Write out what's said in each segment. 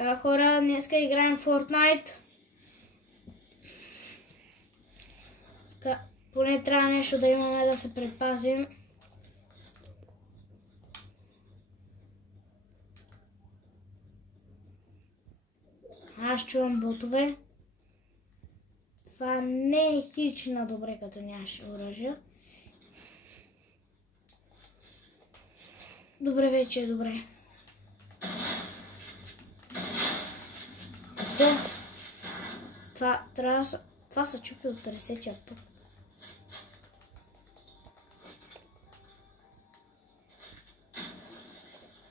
Така, хора, днеска играем в Fortnite. Така, поне трябва нещо да имаме да се предпазим. Аз чувам ботове. Това не е хич на добре, като нямаш оръжие. Добре, вече е добре. Това се чупи от 50-тия път.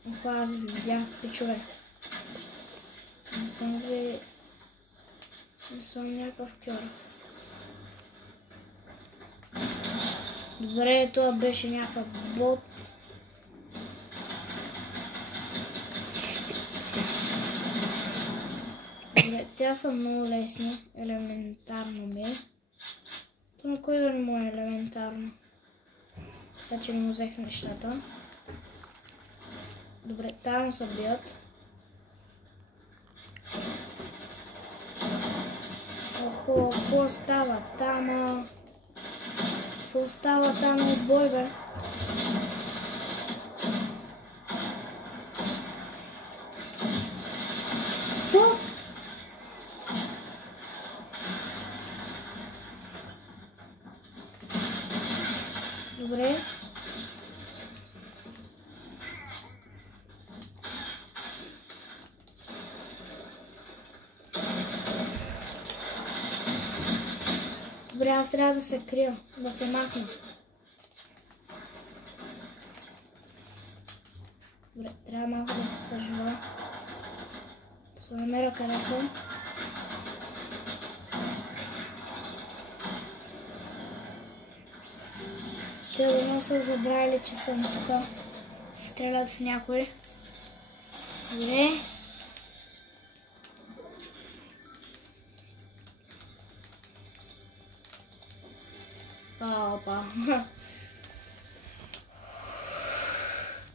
Това аз ви видях, пичове. Не съм някакъв кьор. Добре, това беше някакъв бот. Добре, тя са много лесни. Елементарно ми е. То на кой да не му е елементарно? Така че не му взех нещата. Добре, там се бият. Охо, какво става там? Какво става там от бой, бе? Какво? Добре. Добре, аз трябва да се крия, да се махна. Добре, трябва малко да се съжива. Да се намеря къде съм. Те дано са забравили, че съм тук. Се стрелят с някой. Добре. Опа.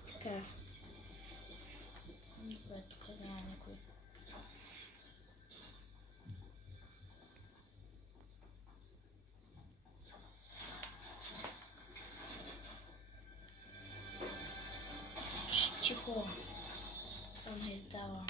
Така. Тук няма някой. Тихо. Това ме издава.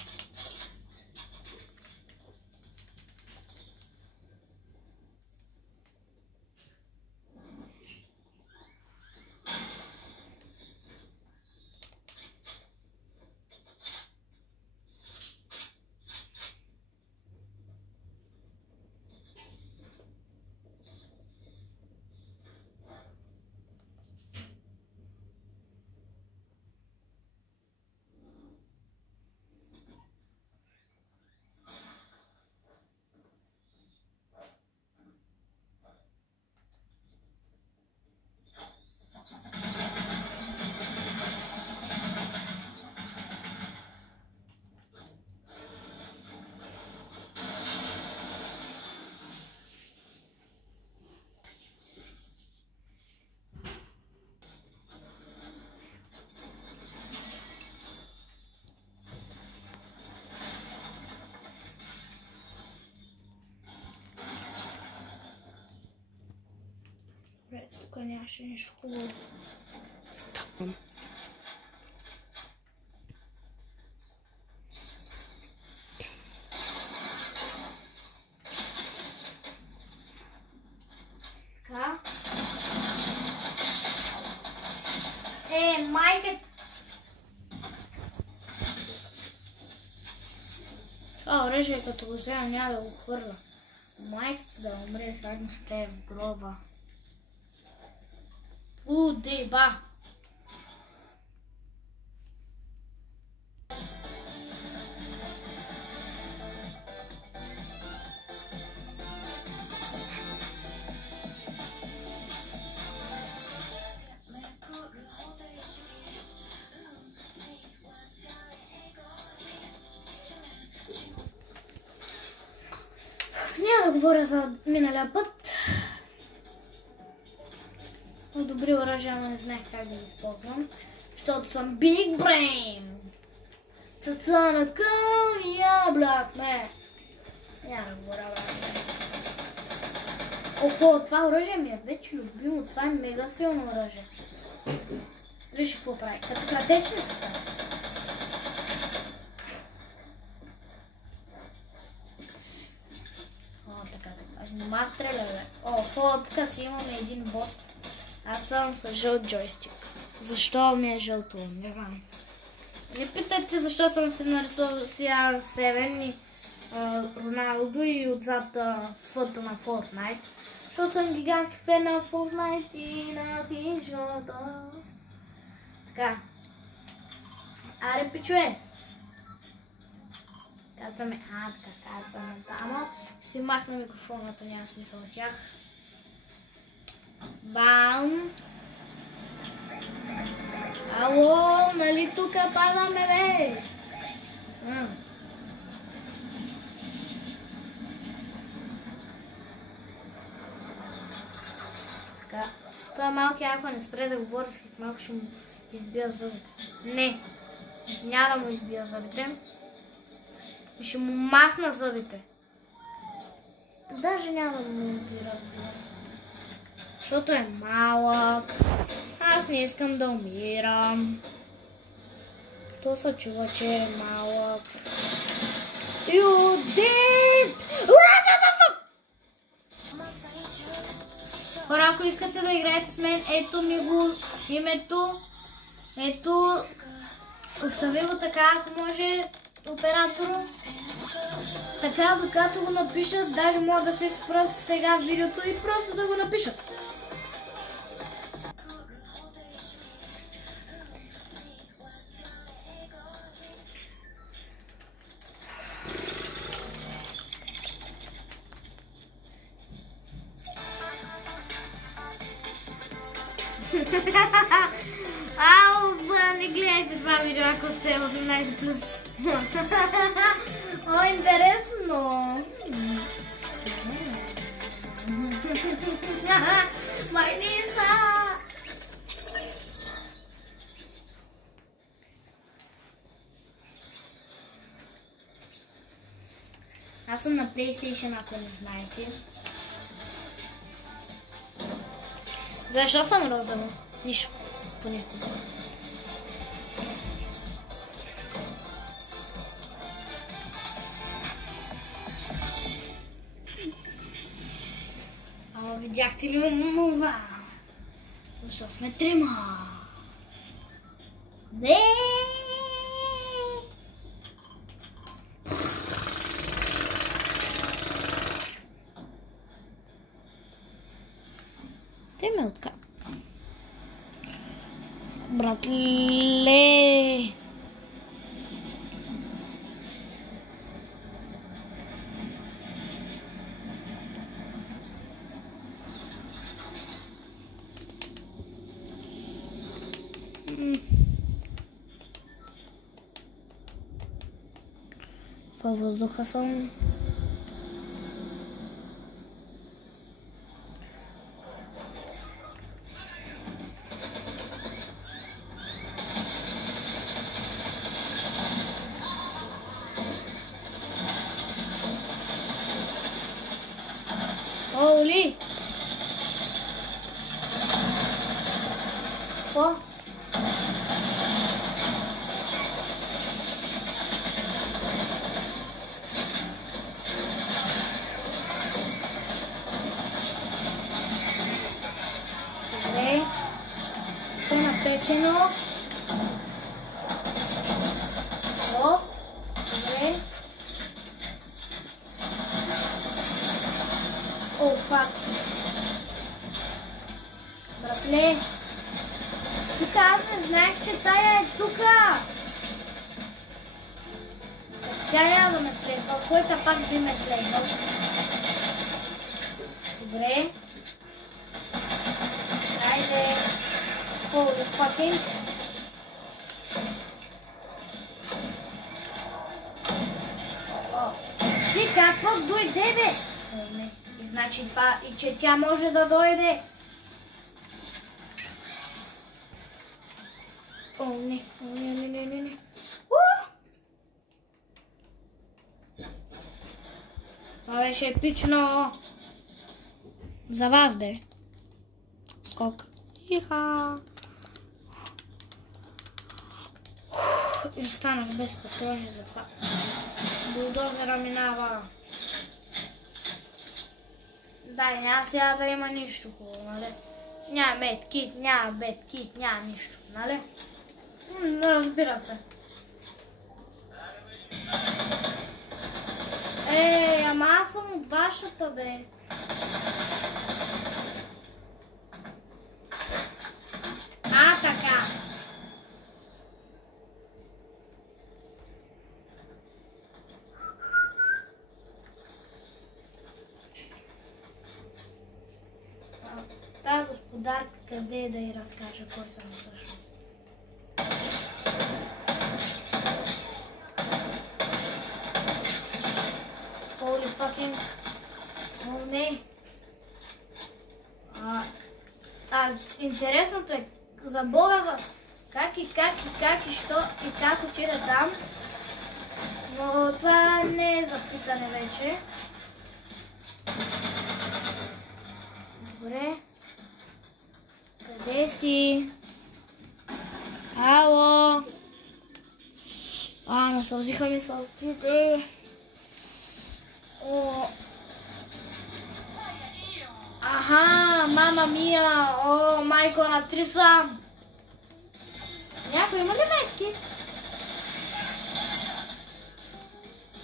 Тук нямаше нещо хубаво. Стъпвам. Така. Майка! Това оръжие, като го взема, няма да го хвърля. Майката да умре заедно с теб в гроба. Деба! Няма да говоря за миналия път. Добри оръжия, но не знаех как да ги използвам, защото съм Big Brain. Цъца на къния облак, не. Няма да говоря, бе. Охо, това оръжие ми е вече любимо. Това е мега силно оръжие. Виж какво прави. Като кратечницата. О, така. Нима стреля, бе. Охо, тук си имаме един бот. Аз съм с жълт джойстик. Защо ми е жълто? Не знам. Не питайте защо съм се нарисувал CR7 и Роналдо и отзад фото на Fortnite. Защото съм гигантски фен на Fortnite и на всичкото. Така. Аре, пичуе. Кацаме. Така, кацаме там. Ще си махна микрофоната, няма смисъл от тях. Бам! Ало, нали тук падаме, бе? Така. Това малки, ако не спре да говори, след малко ще му избия зъбите. Не, няма да му избия зъбите. И ще му махна зъбите. Даже няма да му ги разбира. Защото е малък. Аз не искам да умирам. То се чува, че е малък. You did! Хора, ако искате да играете с мен, ето ми го името. Ето. Остави го така, ако може, оператора. Така, докато го напишат, даже могат да се спрат сега в видеото и просто да го напишат. Ау, не гледайте това видео, ако сте 18+. О, интересно! Майниса! Аз съм на PlayStation, ако не знаете. Защо съм розово? Нищо. Понякога. Видяхте ли това? Защо сме трима? Не! Те ме откат. Братле! Във въздуха съм. Оли! Какво? Добре. Все напечено. Оп. Добре. О, фак. Братле. Тук аз не знаех, че тая е тука. Тя няма да ме следва. Който пак би ме следвал. Добре. Хайде. Holy fucking. Ти какво дойде, бе? Не. И значи това и че тя може да дойде. О, не. О, не. Това беше епично. За вас, де. Скок. Иха. И станах без патрони за това. Булдозера минава. Дай, няма сега да има нищо хубаво, нали? Няма медкит, няма бедкит, няма нищо, нали? Разбира се. Ама аз съм от вашата, бе. Така. Тая господарка къде е да й разкажа кой съм всъщност? Holy fucking... О, не! Интересното е за Бога, за как и що и как отида там. Но това не е за питане вече. Добре. Къде си? Ало? Насълзиха ми сълзите. Аха, мама мия, майко на три съм. Някой има ли метки?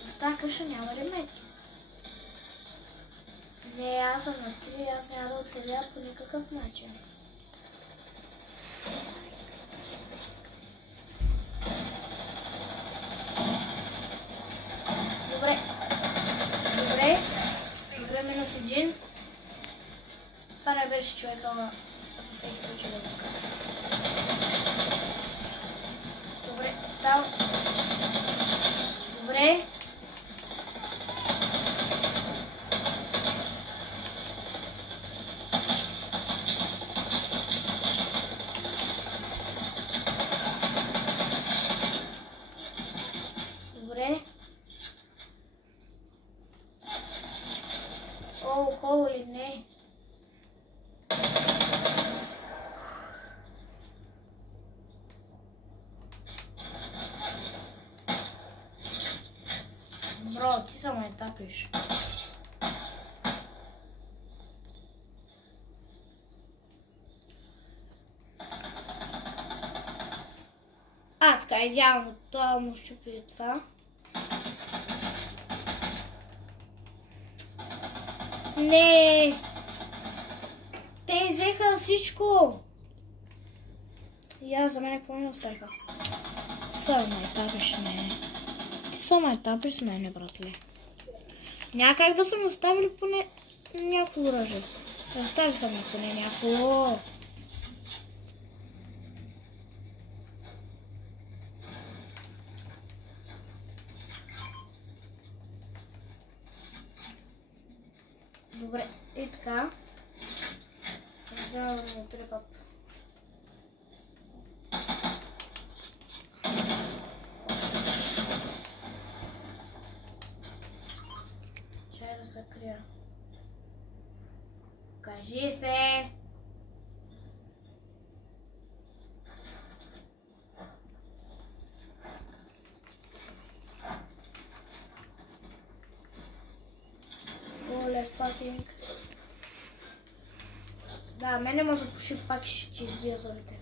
В тази къща няма ли метки? Не, аз съм на три, аз няма да оцеля по никакъв начин. Добре. Минус един. Това не беше човека, но за всеки случай да го кажа. Добре, там. Добре. Добре. Холи, не. Бро, ти само е тапиш. Така, идеално. Това му щупи това. Не! Те изеха всичко! И аз за мен какво ми оставиха? Само етапиш мене. Ти само етапиш с мене, братле. Няма как да са ми оставили поне някакво оръжие. Оставиха ми поне някакво. Добре, и така. Трябва да му трепат. Чай да се крия. Кажи се! Fucking. Да, мене ме запуши, пак ще ти избия зъбите.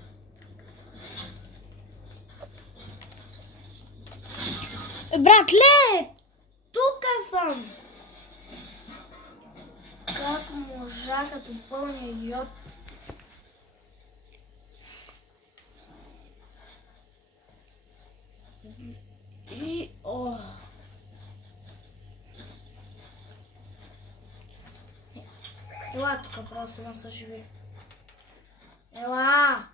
Братле! Тука съм! Как можа като пълния идиот? И... Ела тук просто ме съживи. Ела!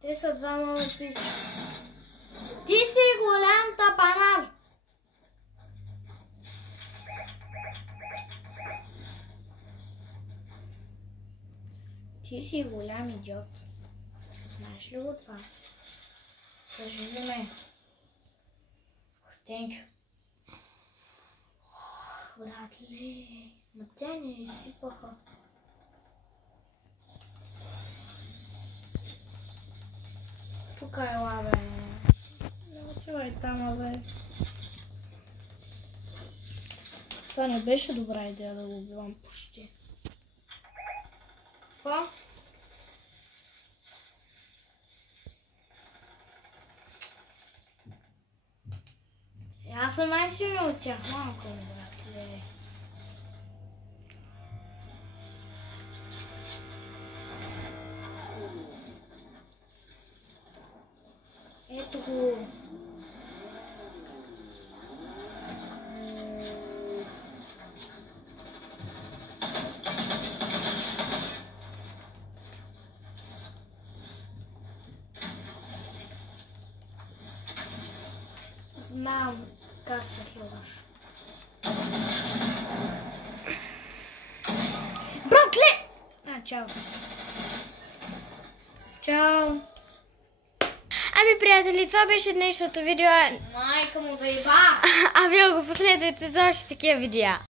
Те са двама опичи. Ти си голям тапанар! Ти си голям идиот. Знаеш ли го това? Съживи ме. Thank you. Братле, ма те не изсипаха. Тук е лаве. Не чувай там, бе. Това не беше добра идея да го убивам почти. Какво? Аз съм най-силна от тях, малко, братле. Ето го. Знам как се хилваш. Братле! Чао. Чао. Ами, приятели, това беше днешното видео. Майка му, бейба! А вие го последвайте за още такива видеа.